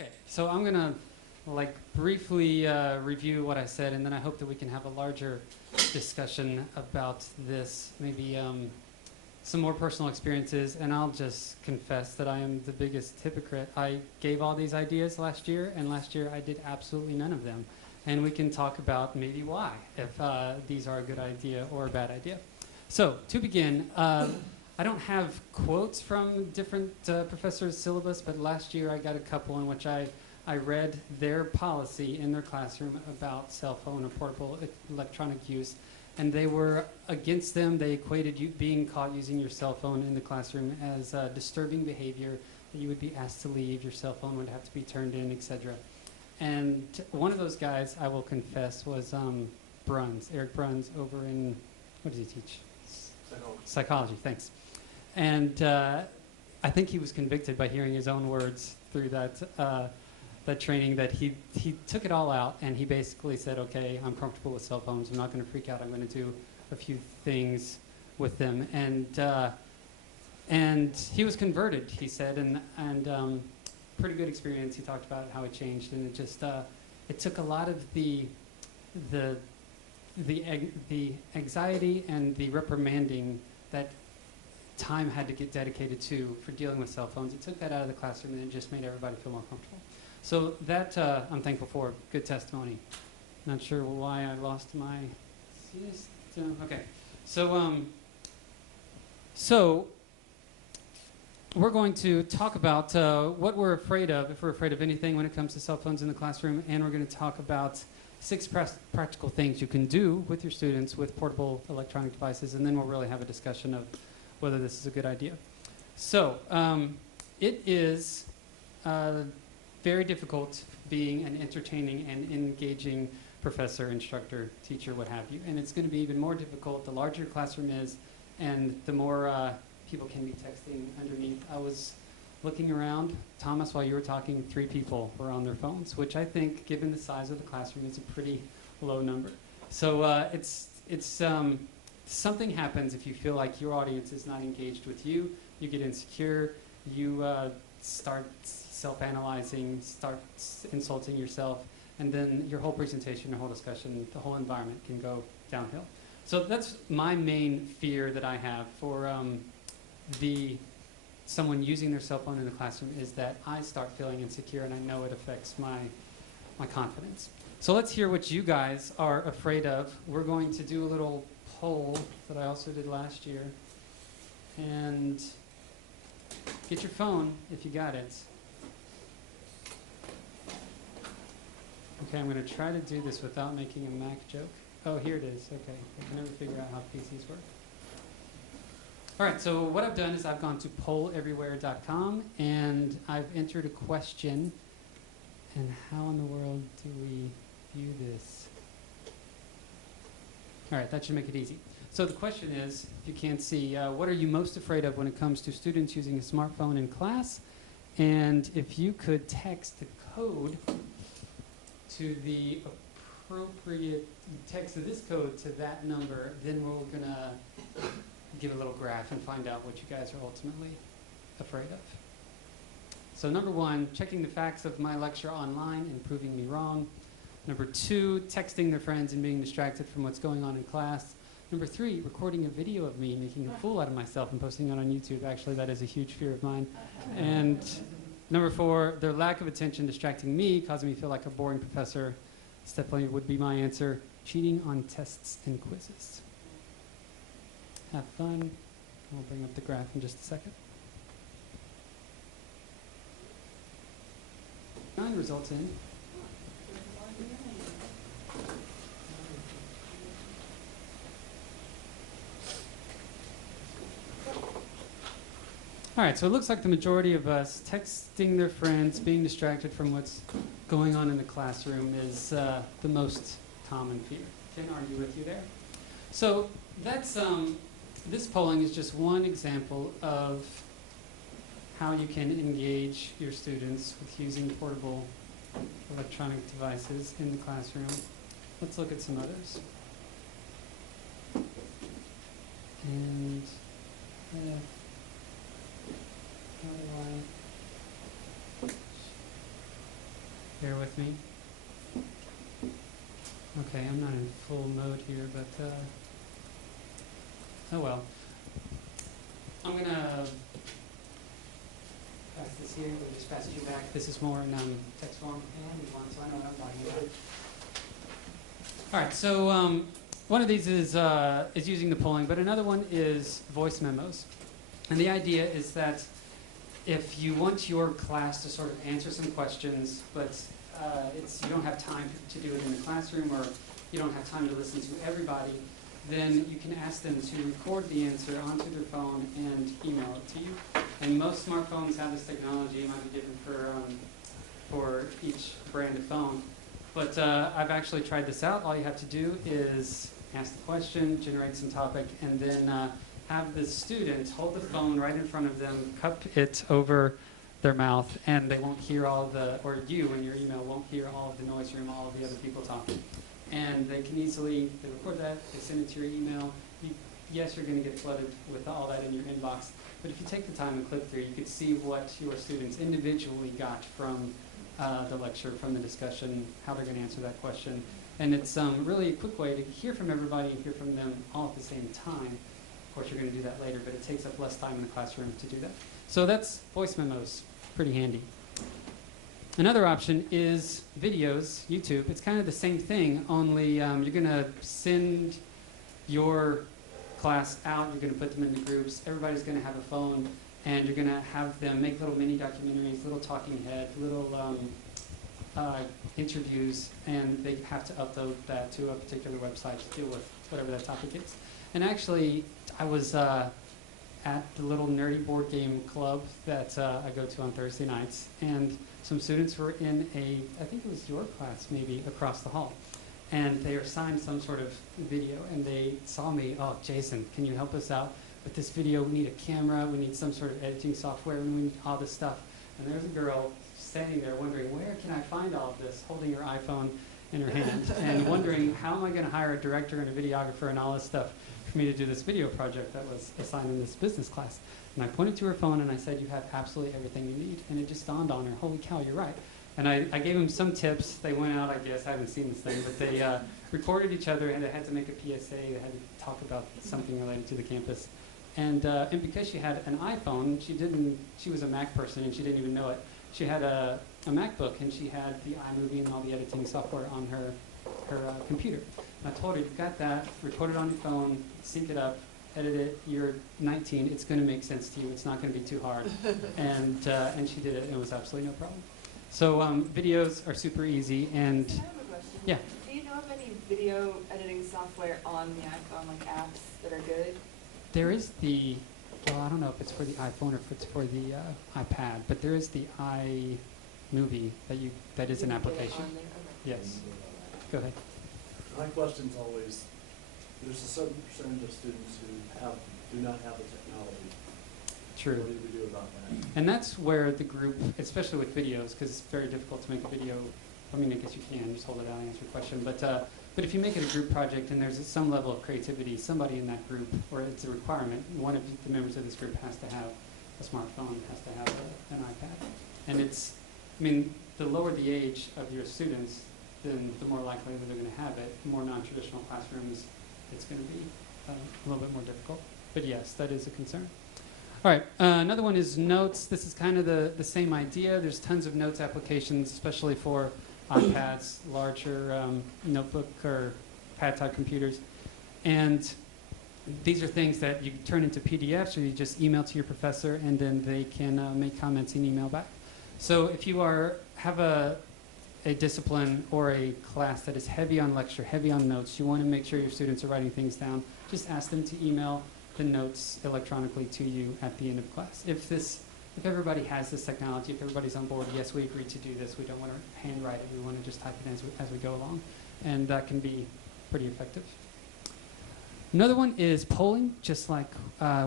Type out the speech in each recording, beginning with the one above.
Okay, so I'm gonna briefly review what I said, and then I hope that we can have a larger discussion about this, maybe some more personal experiences, and I'll just confess that I am the biggest hypocrite. I gave all these ideas last year, and last year I did absolutely none of them. And we can talk about maybe why, if these are a good idea or a bad idea. So, to begin, I don't have quotes from different professors' syllabus, but last year I got a couple in which I read their policy in their classroom about cell phone or portable electronic use, and they were against them. They equated you being caught using your cell phone in the classroom as disturbing behavior, that you would be asked to leave, your cell phone would have to be turned in, etc. And one of those guys, I will confess, was Bruns, Eric Bruns, over in, what does he teach? Psychology, thanks. And I think he was convicted by hearing his own words through that training, that he took it all out, and he basically said, okay, I'm comfortable with cell phones. I'm not going to freak out. I'm going to do a few things with them. And he was converted, he said, and pretty good experience. He talked about how it changed, and it just it took a lot of the anxiety and the reprimanding that time had to get dedicated to for dealing with cell phones. It took that out of the classroom, and it just made everybody feel more comfortable. So that I'm thankful for. Good testimony. Not sure why I lost my system. Okay, so we're going to talk about what we're afraid of, if we're afraid of anything when it comes to cell phones in the classroom, and we're going to talk about 6 practical things you can do with your students with portable electronic devices, and then we'll really have a discussion of whether this is a good idea. So it is very difficult being an entertaining and engaging professor, instructor, teacher, what have you, and it's going to be even more difficult the larger your classroom is and the more people can be texting underneath. I was looking around, Thomas, while you were talking, 3 people were on their phones, which I think, given the size of the classroom, is a pretty low number. So something happens if you feel like your audience is not engaged with you. You get insecure. You start self-analyzing, start insulting yourself, and then your whole presentation, your whole discussion, the whole environment can go downhill. So that's my main fear that I have for someone using their cell phone in the classroom, is that I start feeling insecure, and I know it affects my confidence. So let's hear what you guys are afraid of. We're going to do a little poll that I also did last year. And get your phone if you got it. Okay, I'm going to try to do this without making a Mac joke. Oh, here it is. Okay, I can never figure out how PCs work. All right, so what I've done is I've gone to polleverywhere.com, and I've entered a question. And how in the world do we view this? All right, that should make it easy. So the question is, if you can't see, what are you most afraid of when it comes to students using a smartphone in class? And if you could text the code to the appropriate, text this code to that number, then we're going to give a little graph and find out what you guys are ultimately afraid of. So number 1, checking the facts of my lecture online and proving me wrong. Number 2, texting their friends and being distracted from what's going on in class. Number 3, recording a video of me making a fool out of myself and posting it on YouTube. Actually, that is a huge fear of mine. And number 4, their lack of attention distracting me, causing me to feel like a boring professor. This definitely would be my answer. Cheating on tests and quizzes. Have fun. I'll bring up the graph in just a second. 9 results in. All right, so it looks like the majority of us texting their friends, being distracted from what's going on in the classroom is the most common fear. Can argue with you there. So that's this polling is just one example of how you can engage your students with using portable electronic devices in the classroom. Let's look at some others. And how do I Bear with me. Okay, I'm not in full mode here, but oh well. I'm going to pass this here. We'll just pass you back. This is more in text form. And one, so I know what I'm talking about. All right, so one of these is using the polling, but another one is voice memos. And the idea is that if you want your class to sort of answer some questions, but you don't have time to do it in the classroom, or you don't have time to listen to everybody, then you can ask them to record the answer onto their phone and email it to you. And most smartphones have this technology. It might be different for each brand of phone. But I've actually tried this out. All you have to do is ask the question, generate some topic, and then have the student hold the phone right in front of them, cup it over their mouth, and they won't hear or you in your email won't hear all of the noise from all of the other people talking. And they can easily, they record that, they send it to your email. Yes, you're going to get flooded with all that in your inbox, but if you take the time and click through, you could see what your students individually got from the lecture, from the discussion, how they're going to answer that question. And it's really a quick way to hear from everybody and hear from them all at the same time. Of course, you're going to do that later, but it takes up less time in the classroom to do that. So that's voice memos. Pretty handy. Another option is videos, YouTube. It's kind of the same thing, only you're going to send your class out, you're going to put them into groups, everybody's going to have a phone, and you're going to have them make little mini documentaries, little talking head, little interviews, and they have to upload that to a particular website to deal with whatever that topic is. And actually, I was at the little nerdy board game club that I go to on Thursday nights, and some students were in I think it was your class maybe, across the hall. And they were assigned some sort of video, and they saw me, oh, Jason, can you help us out with this video? We need a camera, we need some sort of editing software, we need all this stuff. And there's a girl standing there wondering, where can I find all of this, holding her iPhone in her hand, and wondering, how am I going to hire a director and a videographer and all this stuff for me to do this video project that was assigned in this business class. And I pointed to her phone and I said, you have absolutely everything you need. And it just dawned on her, holy cow, you're right. And I gave them some tips. They went out, I guess, I haven't seen this thing, but they recorded each other, and they had to make a PSA. They had to talk about something related to the campus. And because she had an iPhone, she was a Mac person and she didn't even know it. She had a MacBook, and she had the iMovie and all the editing software on her computer. And I told her, you've got that, record it on your phone, sync it up, edit it, you're 19, it's going to make sense to you, it's not going to be too hard. And she did it, and it was absolutely no problem. So videos are super easy, and I have a question. Yeah. Do you know of any video editing software on the iPhone, like apps that are good? there is well, I don't know if it's for the iPhone or if it's for the iPad, but there is the iMovie that is an application. Yes. Go ahead. My question's always, there's a certain percentage of students who do not have the technology. True. What do we do about that? And that's where the group, especially with videos, because it's very difficult to make a video. I mean, I guess you can just hold it out and answer a question. But if you make it a group project and there's some level of creativity, somebody in that group, or it's a requirement, one of the members of this group has to have a smartphone, has to have an iPad. And it's, I mean, the lower the age of your students, then the more likely that they're going to have it. More non-traditional classrooms, it's going to be a little bit more difficult. But yes, that is a concern. All right, another one is notes. This is kind of the same idea. There's tons of notes applications, especially for iPads, larger notebook or pad-type computers. And these are things that you turn into PDFs, or you just email to your professor, and then they can make comments in email back. So if you have a discipline or a class that is heavy on lecture, heavy on notes, you want to make sure your students are writing things down, just ask them to email the notes electronically to you at the end of class. If everybody has this technology, if everybody's on board, yes, we agree to do this. We don't want to handwrite it. We want to just type it as we go along. And that can be pretty effective. Another one is polling, just like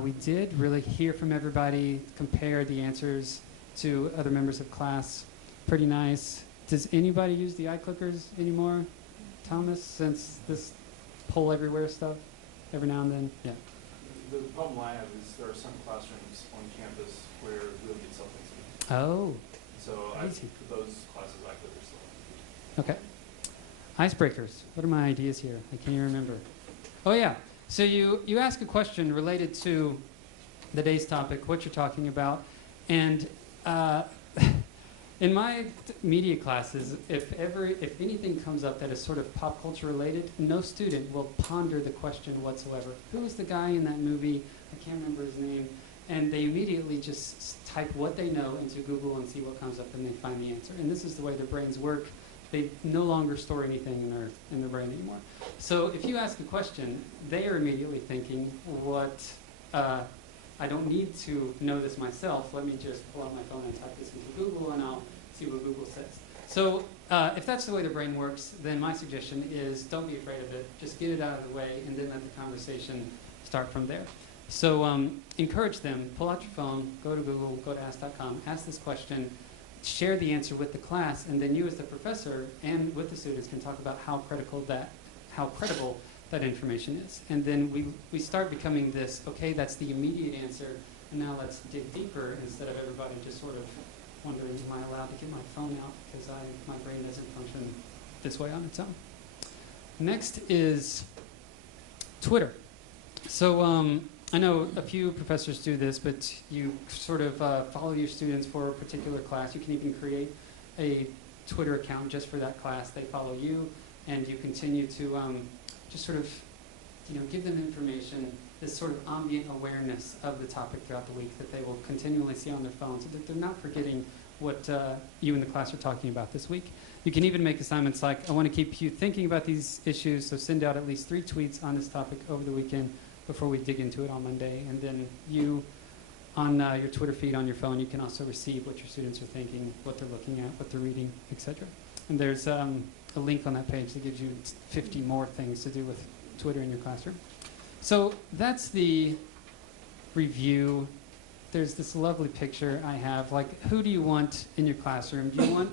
we did. Really hear from everybody, compare the answers to other members of class. Pretty nice. Does anybody use the iClickers anymore, Thomas, since this poll everywhere stuff every now and then? Yeah. The problem I have is there are some classrooms on campus where we'll get cell phones. Oh. So Easy. for those classes, I could still Okay. Icebreakers. What are my ideas here? I can't even remember. Oh, yeah. So you ask a question related to the day's topic, what you're talking about. And in my media classes, if anything comes up that is sort of pop culture related, no student will ponder the question whatsoever. Who was the guy in that movie? I can't remember his name. And they immediately just type what they know into Google and see what comes up, and they find the answer. And this is the way their brains work. They no longer store anything in their brain anymore. So if you ask a question, they are immediately thinking, what, I don't need to know this myself. Let me just pull out my phone and type this into Google, and I'll see what Google says. So if that's the way the brain works, then my suggestion is don't be afraid of it. Just get it out of the way, and then let the conversation start from there. So encourage them, pull out your phone, go to Google, go to ask.com, ask this question, share the answer with the class, and then you as the professor and with the students can talk about how credible that information is. And then we start becoming this, okay, that's the immediate answer, and now let's dig deeper instead of everybody just sort of wondering, am I allowed to get my phone out because my brain doesn't function this way on its own. Next is Twitter. So I know a few professors do this, but you sort of follow your students for a particular class. You can even create a Twitter account just for that class. They follow you, and you continue to just sort of, give them information, this sort of ambient awareness of the topic throughout the week that they will continually see on their phone, so that they're not forgetting what you in the class are talking about this week. You can even make assignments like, I want to keep you thinking about these issues, so send out at least 3 tweets on this topic over the weekend before we dig into it on Monday. And then you, on your Twitter feed on your phone, you can also receive what your students are thinking, what they're looking at, what they're reading, etc. And there's a link on that page that gives you 50 more things to do with Twitter in your classroom. So that's the review. There's this lovely picture I have. Like, who do you want in your classroom? Do you want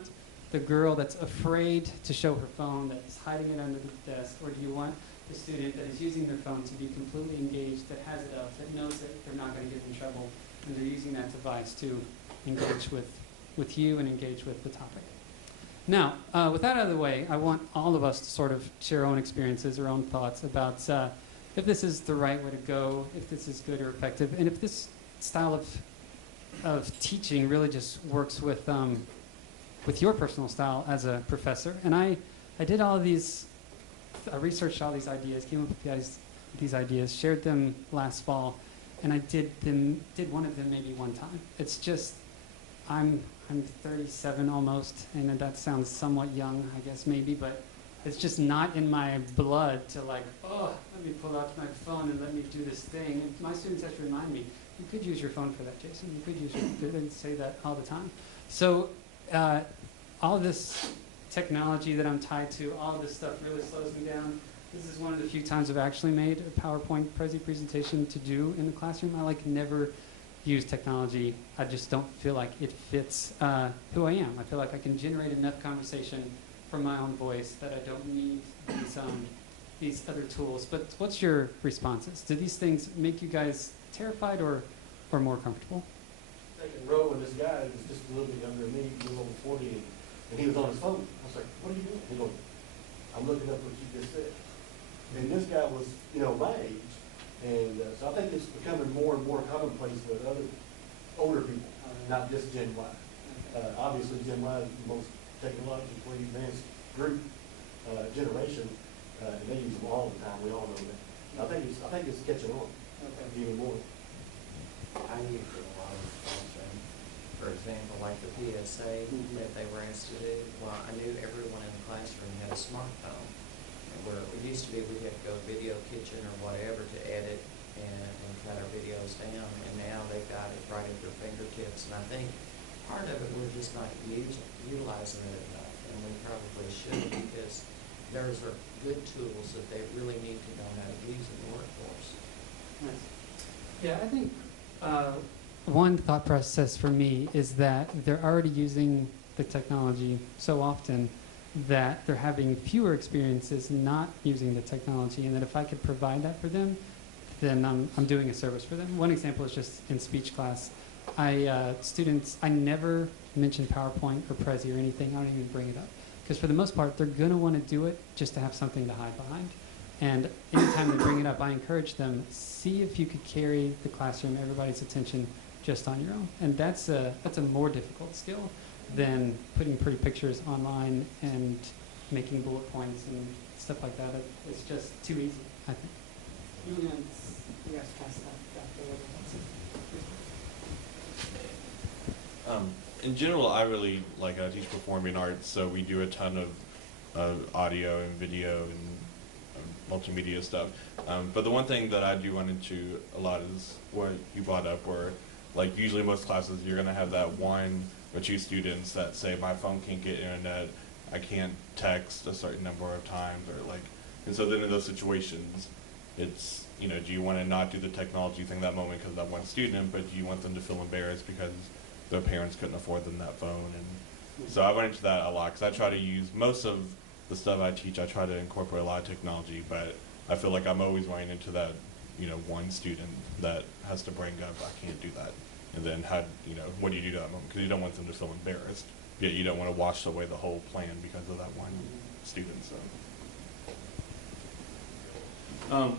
the girl that's afraid to show her phone, that's hiding it under the desk, or do you want the student that is using their phone to be completely engaged, that has it up, that knows that they're not going to get in trouble, and they're using that device to engage with you and engage with the topic? Now, with that out of the way, I want all of us to sort of share our own experiences, our own thoughts about if this is the right way to go, if this is good or effective, and if this style of teaching really just works with your personal style as a professor. And I did all of these, I researched all these ideas, came up with these ideas, shared them last fall, and I did one of them maybe one time. It's just, I'm 37 almost, and that sounds somewhat young, I guess maybe, but it's just not in my blood to like, oh, let me pull out my phone and let me do this thing. And my students have to remind me, you could use your phone for that, Jason. You could use your, they say that all the time. So all this technology that I'm tied to, all of this stuff really slows me down. This is one of the few times I've actually made a PowerPoint presentation to do in the classroom. I never use technology. I just don't feel like it fits who I am. I feel like I can generate enough conversation from my own voice that I don't need these other tools. But what's your responses? Do these things make you guys terrified or more comfortable? Second row, and this guy was just a little bit younger than me, he was over 40, and he was on his phone. I was like, what are you doing? He goes, I'm looking up what you just said. And this guy was, my age, and so I think it's becoming more and more commonplace with other older people, not just Gen Y. Obviously, Gen Y is the most technologically advanced group, generation, and they use them all the time. We all know that. I think it's catching on even more. I use it a lot of the classroom. For example, like the PSA that they were asked to do. Well, I knew everyone in the classroom had a smartphone. And where it used to be we had to go to Video Kitchen or whatever to edit and cut our videos down, and now they've got it right at their fingertips. And I think part of it we're just not utilizing it enough, and we probably should, because those are good tools that they really need to know how to use in the workforce. Nice. Yeah, I think one thought process for me is that they're already using the technology so often that they're having fewer experiences not using the technology, and that if I could provide that for them, then I'm doing a service for them. One example is just in speech class. I never mention PowerPoint or Prezi or anything. I don't even bring it up, Because for the most part, they're going to want to do it just to have something to hide behind. And anytime they bring it up, I encourage them, see if you could carry the classroom, everybody's attention just on your own. And that's a more difficult skill than putting pretty pictures online and making bullet points and stuff like that. It's just too easy, I think. You guys pass that In general, I really like, I teach performing arts, so we do a ton of audio and video and multimedia stuff. But the one thing that I do run into a lot is what you brought up, where like usually most classes you're gonna have that one or two students that say my phone can't get internet, I can't text a certain number of times, or like, and so then in those situations, it's, you know, do you want to not do the technology thing that moment because of that one student, but do you want them to feel embarrassed because their parents couldn't afford them that phone? And so I run into that a lot, because I try to use most of the stuff I teach, I try to incorporate a lot of technology, but I feel like I'm always running into that, you know, one student that has to bring up, I can't do that. And then how, you know, what do you do to that moment? Because you don't want them to feel embarrassed, yet you don't want to wash away the whole plan because of that one student. So.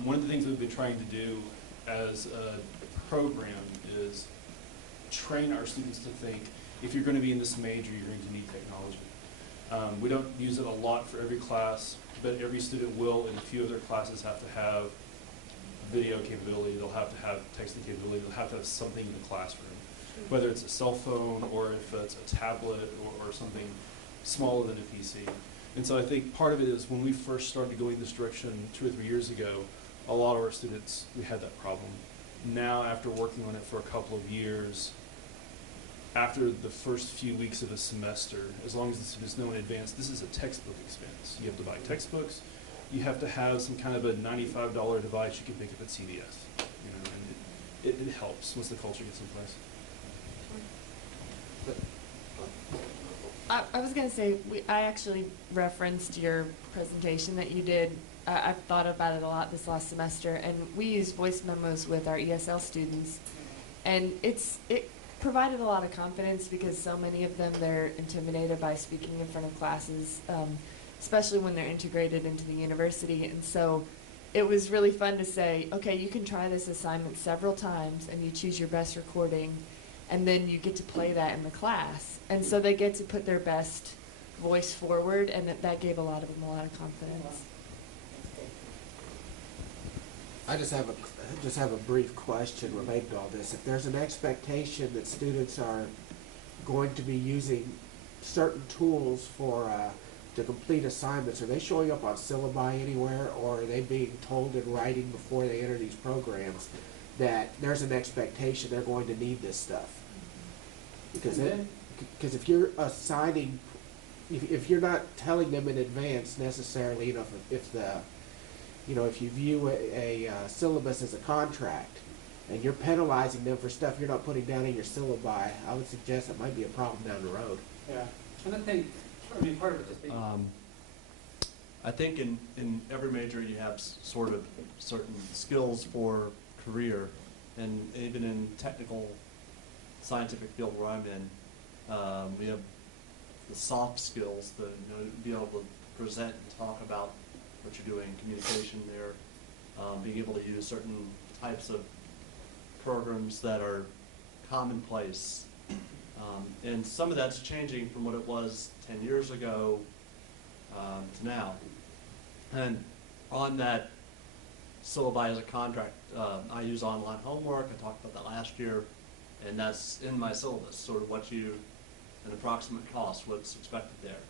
One of the things we've been trying to do as a program is train our students to think, if you're going to be in this major, you're going to need technology. We don't use it a lot for every class, but every student will, in a few of their classes, have to have video capability, they'll have to have texting capability, they'll have to have something in the classroom, whether it's a cell phone or if it's a tablet or something smaller than a PC. And so I think part of it is when we first started going this direction 2 or 3 years ago, a lot of our students, we had that problem. Now, after working on it for a couple of years, after the first few weeks of a semester, as long as the students know in advance, this is a textbook expense. You have to buy textbooks. You have to have some kind of a $95 device you can pick up at CVS. You know, and it helps once the culture gets in place. I was going to say, I actually referenced your presentation that you did. I've thought about it a lot this last semester, and we use voice memos with our ESL students, and it provided a lot of confidence because so many of them, they're intimidated by speaking in front of classes, especially when they're integrated into the university. And so it was really fun to say, okay, you can try this assignment several times, and you choose your best recording, and then you get to play that in the class. And so they get to put their best voice forward, and that gave a lot of them a lot of confidence. I just have a brief question related to all this. If there's an expectation that students are going to be using certain tools for to complete assignments, are they showing up on syllabi anywhere, or are they being told in writing before they enter these programs that there's an expectation they're going to need this stuff? Because if you're assigning, if you're not telling them in advance necessarily, you know, if you view a syllabus as a contract and you're penalizing them for stuff you're not putting down in your syllabi, I would suggest it might be a problem down the road. Yeah, and I think, part of it just being... I think in every major you have sort of certain skills for career, and even in technical scientific field where I'm in, we have the soft skills, to be able to present and talk about what you're doing, communication there, being able to use certain types of programs that are commonplace. And some of that's changing from what it was 10 years ago to now. And on that syllabi as a contract, I use online homework. I talked about that last year, and that's in my syllabus, sort of an approximate cost, what's expected there.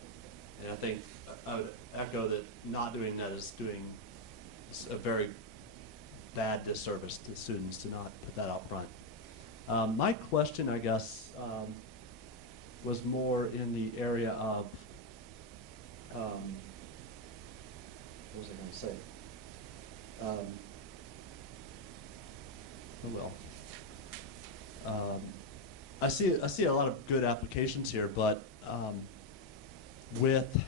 And I think I would echo that not doing that is doing a very bad disservice to students to not put that out front. My question, I guess, was more in the area of, what was I going to say? I see a lot of good applications here, but with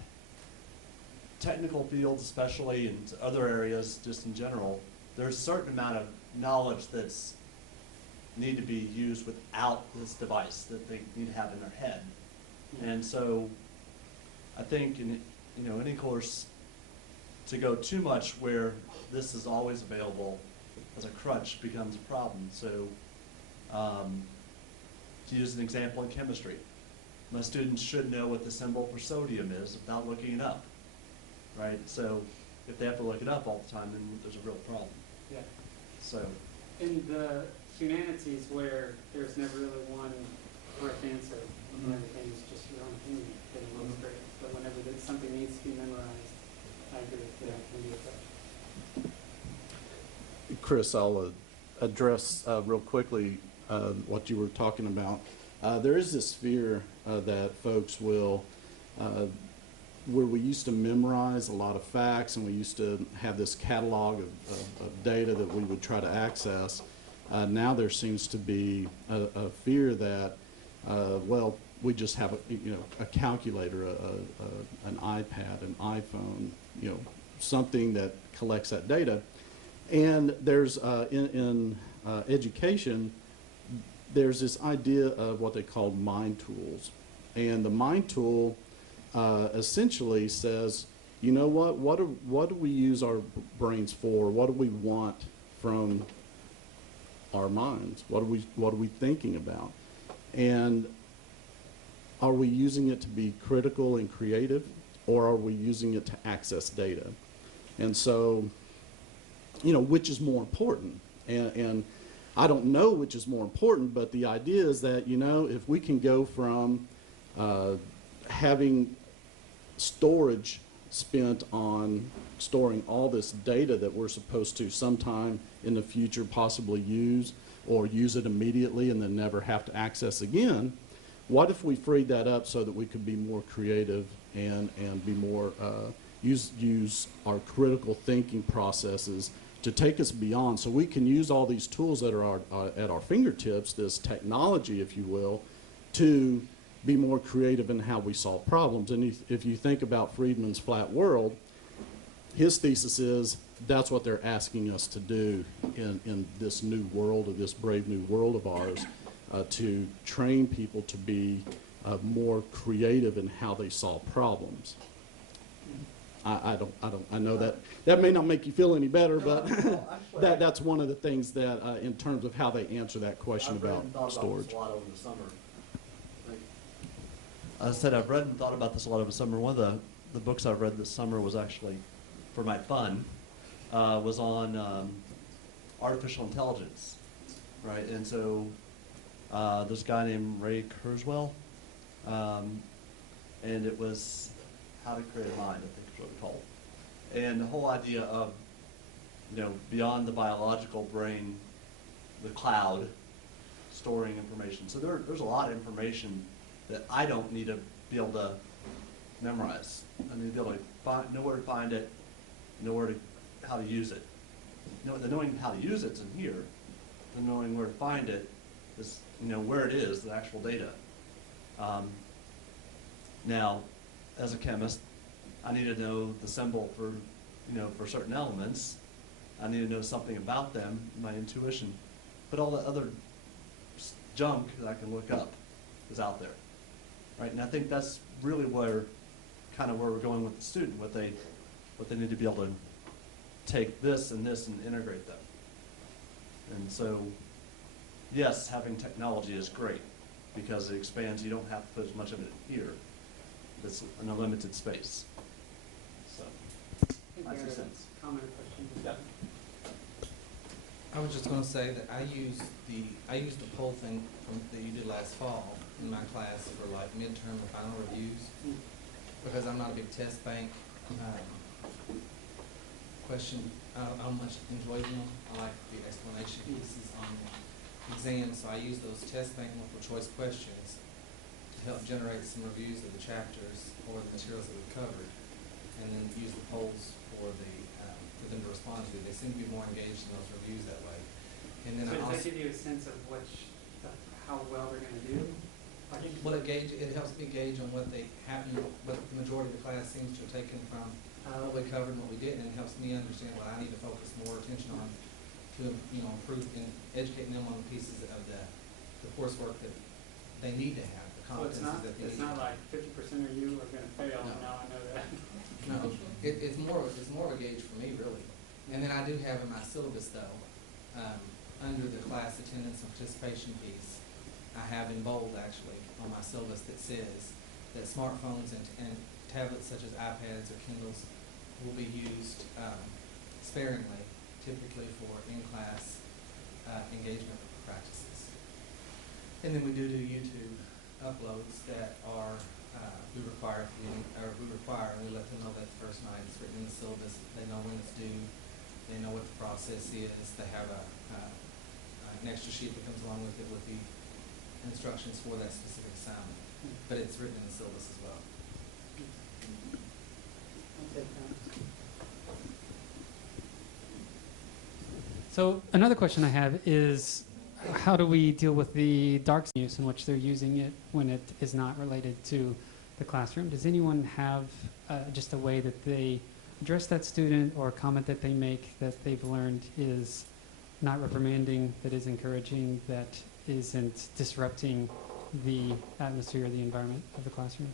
technical fields especially, and other areas just in general, there's a certain amount of knowledge that's need to be used without this device that they need to have in their head. And so I think in, any course, to go too much where this is always available as a crutch becomes a problem. So, to use an example in chemistry, my students should know what the symbol for sodium is without looking it up, right? So if they have to look it up all the time, then there's a real problem. Yeah. So, In the humanities, where there's never really one correct answer, and everything is just your own opinion, then it looks great. But whenever something needs to be memorized, I agree with that. It can be a crutch. Chris, I'll address real quickly what you were talking about. There is this fear that folks will, where we used to memorize a lot of facts and we used to have this catalog of data that we would try to access. Now there seems to be a fear that, well, we just have a calculator, an iPad, an iPhone, something that collects that data. And there's in education, there's this idea of what they call mind tools. And the mind tool essentially says, you know what do we use our brains for? What do we want from our minds? What are we thinking about? And are we using it to be critical and creative, or are we using it to access data? And so, which is more important? And I don't know which is more important, but the idea is that, if we can go from having storage spent on storing all this data that we're supposed to sometime in the future possibly use, or use it immediately and then never have to access again, what if we freed that up so that we could be more creative and be more, use our critical thinking processes to take us beyond, so we can use all these tools that are at our fingertips, this technology, if you will, to be more creative in how we solve problems. And if you think about Friedman's flat world, his thesis is that's what they're asking us to do in this new world, or this brave new world of ours, to train people to be more creative in how they solve problems. I know that may not make you feel any better, but that's one of the things that, in terms of how they answer that question about storage. I've read and thought about this a lot over the summer. I said I've read and thought about this a lot over the summer. One of the books I've read this summer was actually, for my fun, was on artificial intelligence, right? And so there's a guy named Ray Kurzweil, and it was How to Create a Mind, I think is what it's called. And the whole idea of, beyond the biological brain, the cloud, storing information. So there's a lot of information that I don't need to be able to memorize. I need to be able to know where to find it, know how to use it. The knowing how to use it's in here. The knowing where to find it is, where it is, the actual data. Now, as a chemist, I need to know the symbol for, for certain elements. I need to know something about them, my intuition. But all the other junk that I can look up is out there, right? And I think that's really where we're going with the student, what they need to be able to take this and integrate them. And so, yes, having technology is great because it expands. You don't have to put as much of it here. It's in a limited space. So, my 2 cents. Comment or question? Yeah. I was just going to say that I used the poll thing that you did last fall in my class for like midterm and final reviews, because I'm not a big test bank question. I don't much enjoy them. I like the explanation pieces on the exam, so I use those test bank multiple choice questions to help generate some reviews of the chapters or the materials that we've covered, and then use the polls for them to respond to. They seem to be more engaged in those reviews that way. And then So I does also, that give you a sense of how well they're going to do? well, it helps me gauge on what the majority of the class seems to have taken from what we covered and what we didn't, and it helps me understand what I need to focus more attention on to improve and educating them on the pieces of the coursework that they need to have, the So it's competencies not, that they it's need. not like 50% of you are going to fail, No. now I know that. No, it's more of a gauge for me, really. And then I do have in my syllabus, though, under the class attendance and participation piece, I have in bold, actually, on my syllabus that says that smartphones and tablets such as iPads or Kindles will be used sparingly, typically for in-class engagement practices. And then we do YouTube uploads that are, we require, and we let them know that the first night it's written in the syllabus, they know when it's due, they know what the process is, they have an extra sheet that comes along with it with the instructions for that specific assignment, but it's written in the syllabus as well. So another question I have is, how do we deal with the dark use in which they're using it when it is not related to the classroom? Does anyone have just a way that they address that student or a comment that they make that they've learned is not reprimanding, that is encouraging, that isn't disrupting the atmosphere or the environment of the classroom?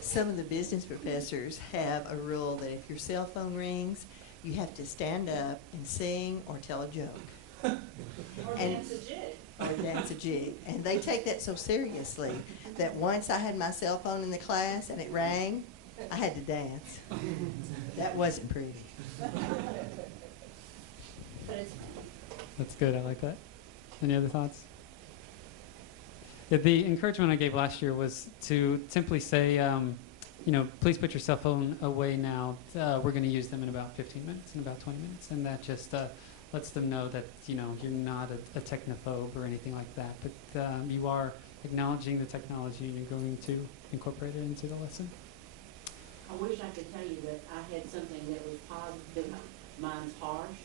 Some of the business professors have a rule that if your cell phone rings, you have to stand up and sing or tell a joke. Or And- dance a jig. Or dance a jig. And they take that so seriously that once I had my cell phone in the class and it rang, I had to dance. That wasn't pretty. But it's That's good. I like that. Any other thoughts? Yeah, the encouragement I gave last year was to simply say, please put your cell phone away now. We're going to use them in about 15 minutes, in about 20 minutes. And that just lets them know that, you're not a technophobe or anything like that. But you are acknowledging the technology and you're going to incorporate it into the lesson. I wish I could tell you that I had something that was positive. Mine's harsh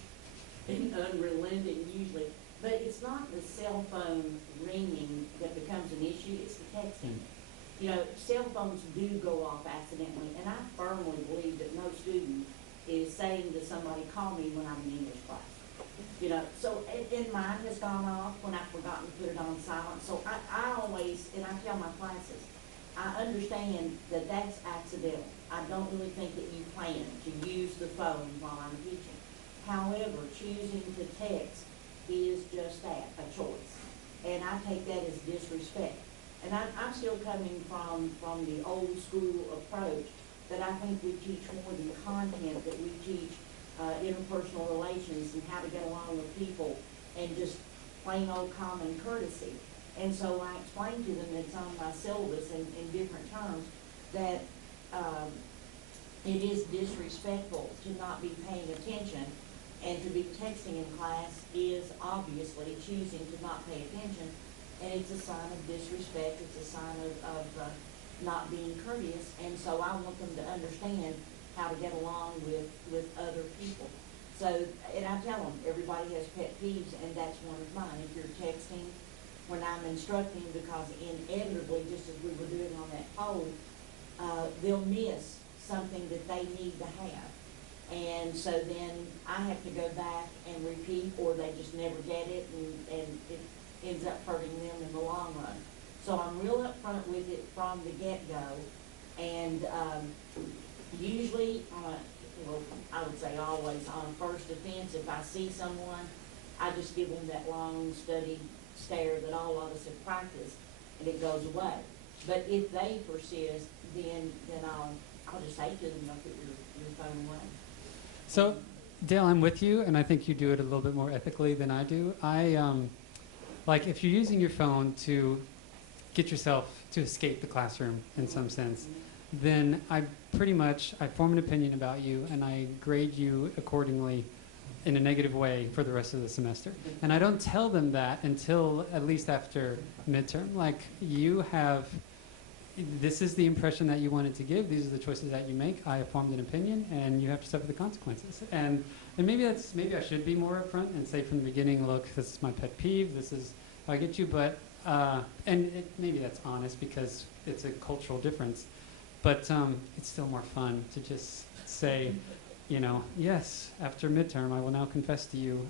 and unrelenting usually. But it's not the cell phone ringing that becomes an issue, it's the texting. Cell phones do go off accidentally, and I firmly believe that no student is saying to somebody, call me when I'm in English class. And mine has gone off when I've forgotten to put it on silent. So I always, and I tell my classes, I understand that that's accidental. I don't really think that you plan to use the phone while I'm teaching. However, choosing to text is just that, a choice. And I take that as disrespect. And I'm still coming from the old school approach that I think we teach more than content, that we teach interpersonal relations and how to get along with people and just plain old common courtesy. And so I explained to them, it's on my syllabus in different terms, that it is disrespectful to not be paying attention, and to be texting in class is obviously choosing to not pay attention, and it's a sign of disrespect, it's a sign of not being courteous, and so I want them to understand how to get along with other people. So, and I tell them, everybody has pet peeves, and that's one of mine. If you're texting when I'm instructing, because inevitably, just as we were doing on that poll, they'll miss something that they need to have. And so then I have to go back and repeat, or they just never get it, and it ends up hurting them in the long run. So I'm real upfront with it from the get-go, and usually, I would say always, on first offense, if I see someone, I just give them that long studied stare that all of us have practiced, and it goes away. But if they persist, then I'll just say to them, "Don't put your phone away." So, Dale, I'm with you, and I think you do it a little bit more ethically than I do. If you're using your phone to get yourself to escape the classroom in some sense, then I form an opinion about you, and I grade you accordingly in a negative way for the rest of the semester. And I don't tell them that until at least after midterm. This is the impression that you wanted to give. These are the choices that you make. I have formed an opinion, and you have to suffer the consequences. And maybe I should be more upfront and say from the beginning, look, this is my pet peeve. This is how I get you. But maybe that's honest because it's a cultural difference. But it's still more fun to just say, yes, after midterm, I will now confess to you.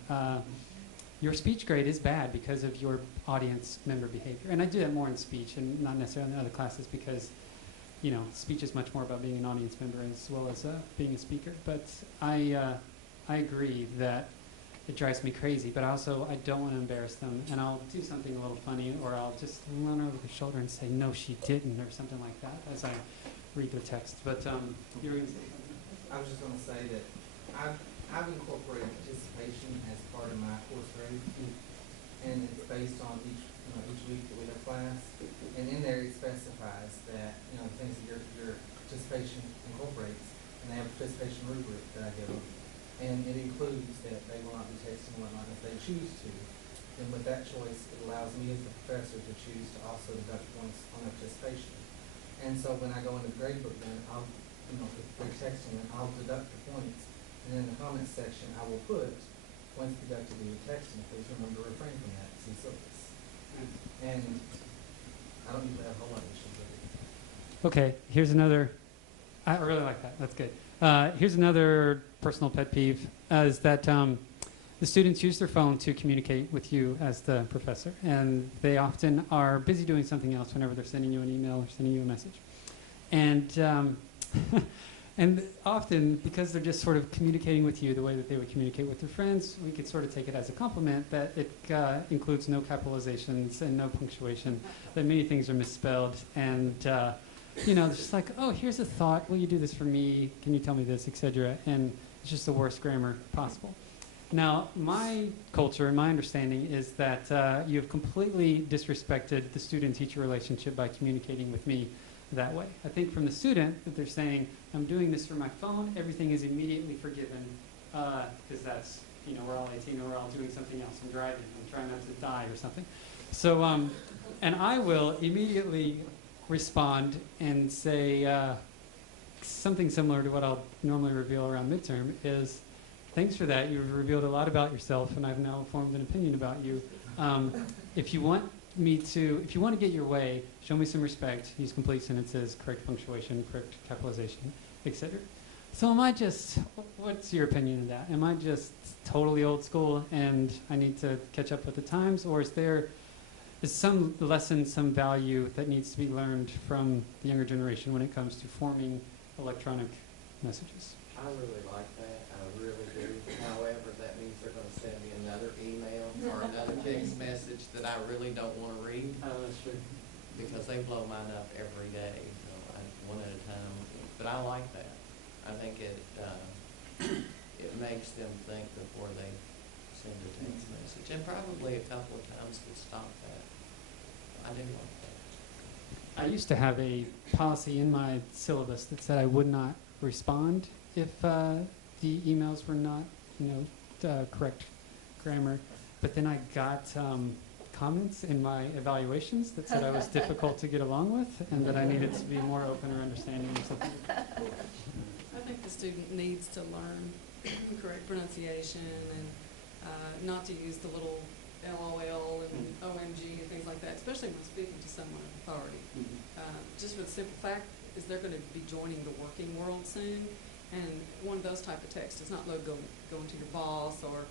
your speech grade is bad because of your audience member behavior. And I do that more in speech and not necessarily in other classes because, you know, speech is much more about being an audience member as well as being a speaker. But I agree that it drives me crazy, but also I don't want to embarrass them, and I'll do something a little funny, or I'll just run over their shoulder and say, no, she didn't, or something like that as I read their text. But you were going to say something? I was just gonna say that I've incorporated participation as part of my course grade, and it's based on each week that we have class, and in there it specifies that, you know, things that your participation incorporates, and they have a participation rubric that I give them, and it includes that they will not be texting and whatnot if they choose to. And with that choice, it allows me as the professor to choose to also deduct points on their participation. And so when I go into the grade book, then I'll, you know, if they're texting, I'll deduct the points. And in the comments section, I will put points deducted due to texting. Please remember to refrain from that. See syllabus. And I don't usually have a whole lot of issues with it. Okay, here's another. I really like that. That's good. Here's another personal pet peeve, is that the students use their phone to communicate with you as the professor, and they often are busy doing something else whenever they're sending you an email or sending you a message. And and often, because they're just sort of communicating with you the way that they would communicate with their friends, we could sort of take it as a compliment that it includes no capitalizations and no punctuation, that many things are misspelled, and you know, it's just like, oh, here's a thought, will you do this for me, can you tell me this, etc. And it's just the worst grammar possible. Now, my culture and my understanding is that you have completely disrespected the student-teacher relationship by communicating with me that way. I think from the student that they're saying, I'm doing this for my phone, everything is immediately forgiven, because that's, you know, we're all 18 or we're all doing something else. I'm driving, I'm trying not to die or something. So, and I will immediately respond and say something similar to what I'll normally reveal around midterm is, thanks for that. You've revealed a lot about yourself, and I've now formed an opinion about you. If you want to get your way, show me some respect. Use complete sentences, correct punctuation, correct capitalization, etc. So am I just, what's your opinion of that? Am I just totally old school and I need to catch up with the times, or is some lesson, some value that needs to be learned from the younger generation when it comes to forming electronic messages? I really like that. I really do. However, that means they're going to send me another email or another text message that I really don't want to read. Oh, that's true. Because they blow mine up every day, so one at a time. But I like that. I think it makes them think before they send a text message, and probably a couple of times to stop that. I do like that. I used to have a policy in my syllabus that said I would not respond if the emails were not, you know, correct grammar. But then I got comments in my evaluations that said I was difficult to get along with, and that I needed to be more open or understanding or something. I think the student needs to learn correct pronunciation and not to use the little LOL and OMG and things like that, especially when speaking to someone of authority. Just for the simple fact is they're going to be joining the working world soon, and one of those type of texts is not going to your boss or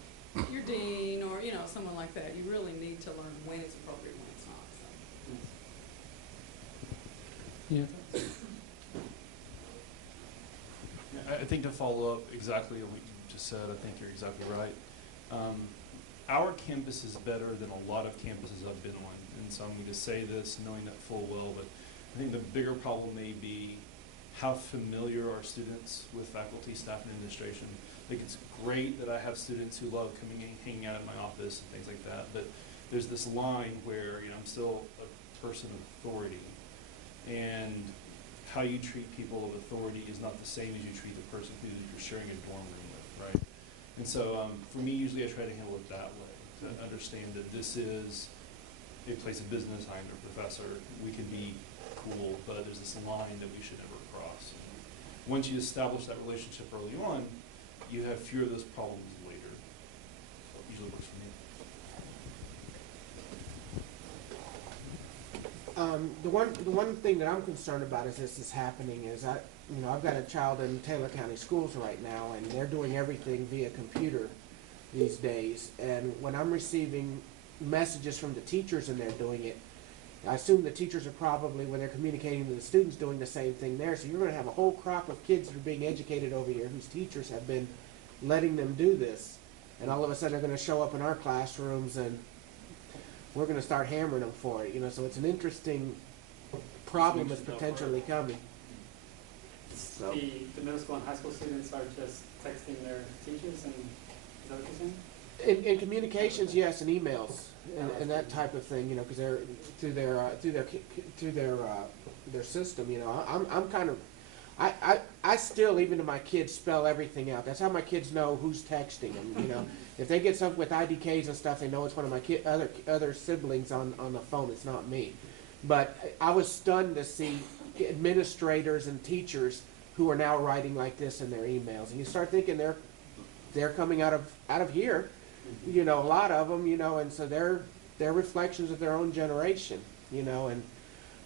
your dean or, you know, someone like that. You really need to learn when it's appropriate and when it's not. So. Yeah. I think to follow up exactly what you just said, I think you're exactly right. Our campus is better than a lot of campuses I've been on, and so I'm going to say this knowing that full well, but I think the bigger problem may be how familiar are students with faculty, staff, and administration. I think it's great that I have students who love coming in, hanging out in my office and things like that, but there's this line where, you know, I'm still a person of authority, and how you treat people of authority is not the same as you treat the person who you're sharing a dorm room with, right? And so for me, usually I try to handle it that way, to understand that this is a place of business. I'm a professor. We can be cool, but there's this line that we should never cross. Once you establish that relationship early on, you have fewer of those problems later. So it usually works for me. The one thing that I'm concerned about as this is happening is I've got a child in Taylor County Schools right now, and they're doing everything via computer. these days. And when I'm receiving messages from the teachers and they're doing it, I assume the teachers are probably, when they're communicating to the students, doing the same thing there. So you're going to have a whole crop of kids that are being educated over here whose teachers have been letting them do this. And all of a sudden they're going to show up in our classrooms and we're going to start hammering them for it. You know, so it's an interesting problem that's potentially coming. So. The middle school and high school students are just texting their teachers, and is that what you're saying? In communications, yes, and emails and that type of thing, you know, because they're through their system. You know, I'm kind of, I still, even to my kids, spell everything out. That's how my kids know who's texting them. You know, if they get something with IDKs and stuff, they know it's one of my other siblings on the phone. It's not me. But I was stunned to see administrators and teachers who are now writing like this in their emails, and you start thinking they're coming out of here. You know, a lot of them, you know, and so they're reflections of their own generation, you know, and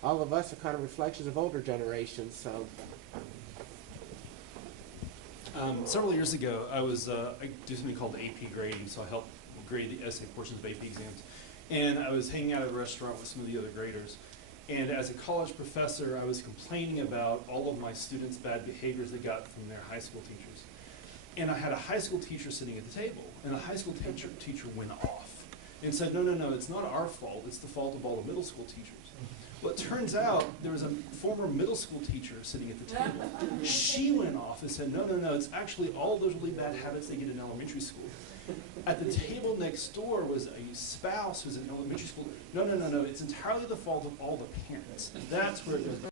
all of us are kind of reflections of older generations, so. Several years ago, I do something called AP grading, so I help grade the essay portions of AP exams. And I was hanging out at a restaurant with some of the other graders. And as a college professor, I was complaining about all of my students' bad behaviors they got from their high school teachers. And I had a high school teacher sitting at the table, and the high school teacher went off and said, no, it's not our fault, it's the fault of all the middle school teachers. Well, it turns out there was a former middle school teacher sitting at the table. She went off and said, no, it's actually all those really bad habits they get in elementary school. At the table next door was a spouse who's in elementary school. No, it's entirely the fault of all the parents. That's where it goes.